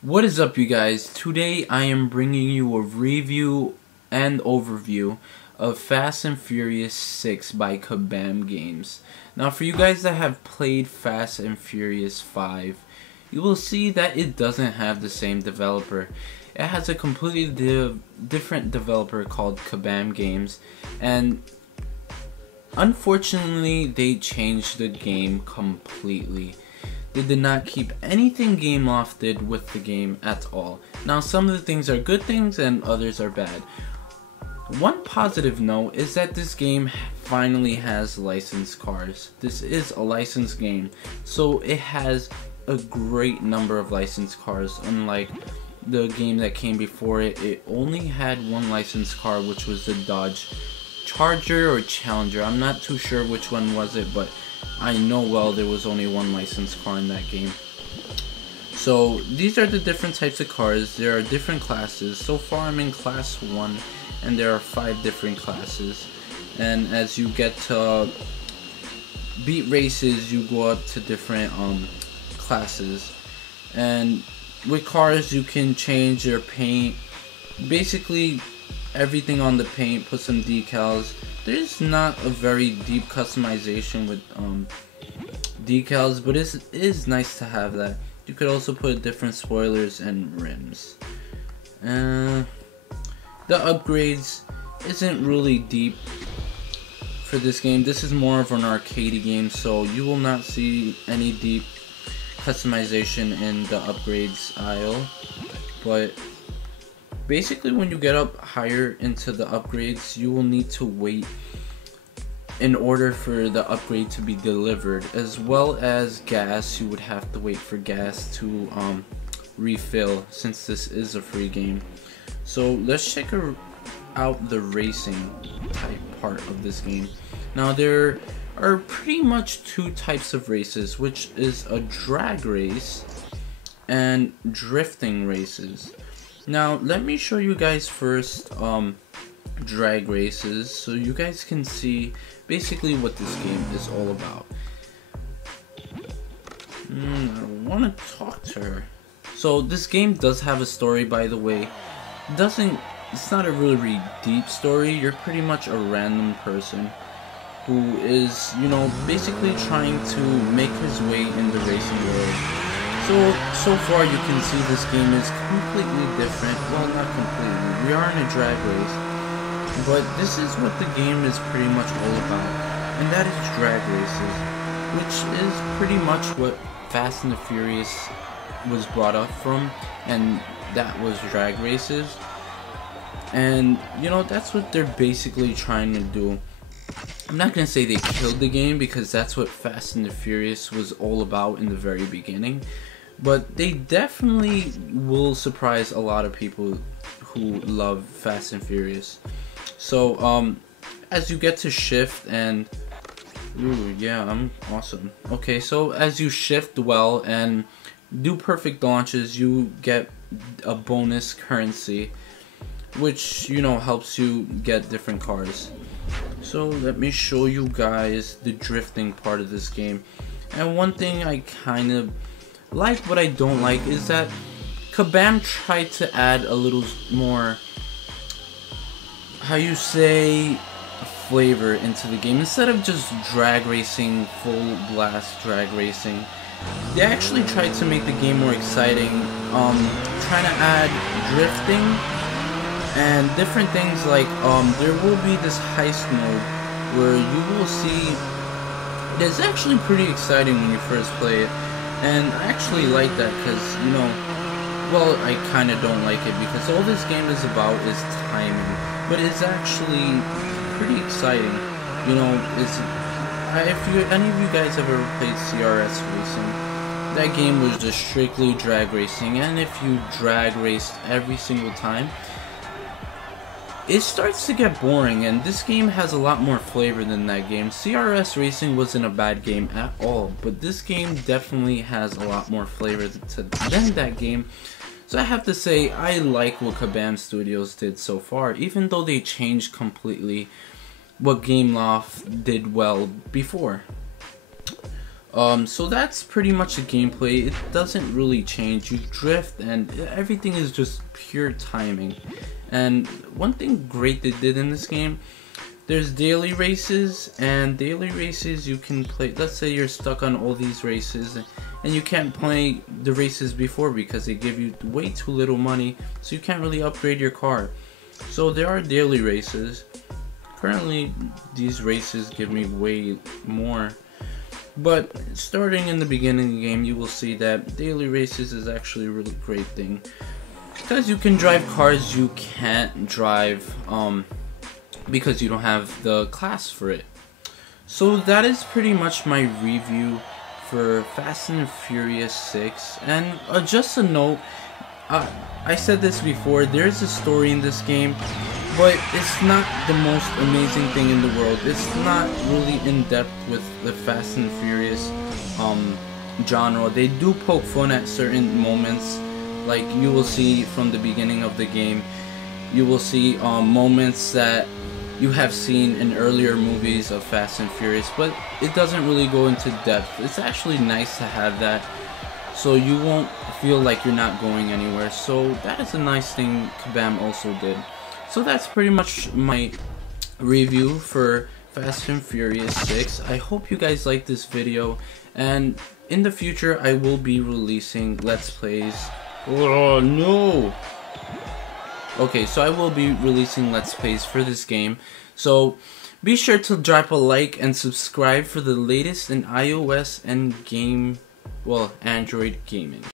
What is up, you guys? Today I am bringing you a review and overview of Fast and Furious 6 by Kabam Games. Now, for you guys that have played Fast and Furious 5, you will see that it doesn't have the same developer. It has a completely different developer called Kabam Games, and unfortunately they changed the game completely. They did not keep anything Game Loft did with the game at all. Now, some of the things are good things and others are bad. One positive note is that this game finally has licensed cars. This is a licensed game, so it has a great number of licensed cars. Unlike the game that came before it, it only had one licensed car, which was the Dodge Charger or Challenger. I'm not too sure which one was it, but I know well there was only one licensed car in that game. So these are the different types of cars. There are different classes. So far I'm in class 1, and there are 5 different classes. And as you get to beat races, you go up to different classes. And with cars you can change their paint, basically everything on the paint, put some decals. There's not a very deep customization with decals, but it is nice to have that. You could also put different spoilers and rims. The upgrades isn't really deep for this game. This is more of an arcade game, so you will not see any deep customization in the upgrades aisle. But basically, when you get up higher into the upgrades, you will need to wait in order for the upgrade to be delivered, as well as gas. You would have to wait for gas to refill, since this is a free game. So let's check out the racing type part of this game. Now, there are pretty much 2 types of races, which is a drag race and drifting races. Now, let me show you guys first drag races, so you guys can see basically what this game is all about. I want to talk to her. So this game does have a story, by the way. It's not a really deep story. You're pretty much a random person who is, basically trying to make his way in the racing world. So far you can see this game is completely different. Well, not completely. We are in a drag race, but this is what the game is pretty much all about, and that is drag races, which is pretty much what Fast and the Furious was brought up from, and that was drag races. And that's what they're basically trying to do. I'm not gonna say they killed the game, because that's what Fast and the Furious was all about in the very beginning, but they definitely will surprise a lot of people who love Fast and Furious. So as you get to shift and yeah, I'm awesome. Okay, so as you shift well and do perfect launches, you get a bonus currency, which helps you get different cars. So let me show you guys the drifting part of this game. And one thing I kind of like, what I don't like, is that Kabam tried to add a little more, how you say, flavor into the game. Instead of just drag racing, full blast drag racing, they actually tried to make the game more exciting, trying to add drifting and different things. Like there will be this heist mode where you will see, it's actually pretty exciting when you first play it. And I actually like that, because well, I kind of don't like it, because all this game is about is timing, but it's actually pretty exciting. If any of you guys have ever played CSR Racing, that game was just strictly drag racing, and if you drag raced every single time, it starts to get boring, and this game has a lot more flavor than that game. CSR Racing wasn't a bad game at all, but this game definitely has a lot more flavor than that game. So I have to say, I like what Kabam Studios did so far, even though they changed completely what Game Loft did well before. So that's pretty much the gameplay. It doesn't really change. You drift and everything is just pure timing. And one thing great they did in this game, there's daily races, and daily races you can play. Let's say you're stuck on all these races and you can't play the races before because they give you way too little money, so you can't really upgrade your car. So there are daily races. Currently these races give me way more, but starting in the beginning of the game you will see that daily races is actually a really great thing, because you can drive cars you can't drive because you don't have the class for it. So that is pretty much my review for Fast and Furious 6. And just a note, I said this before, there's a story in this game, but it's not the most amazing thing in the world. It's not really in depth with the Fast and Furious genre. They do poke fun at certain moments, like you will see from the beginning of the game. You will see moments that you have seen in earlier movies of Fast and Furious, but it doesn't really go into depth. It's actually nice to have that, so you won't feel like you're not going anywhere. So that is a nice thing Kabam also did. So that's pretty much my review for Fast and Furious 6. I hope you guys like this video, and in the future I will be releasing Let's Plays. Oh no! Okay, so I will be releasing Let's Plays for this game, so be sure to drop a like and subscribe for the latest in iOS and Android gaming.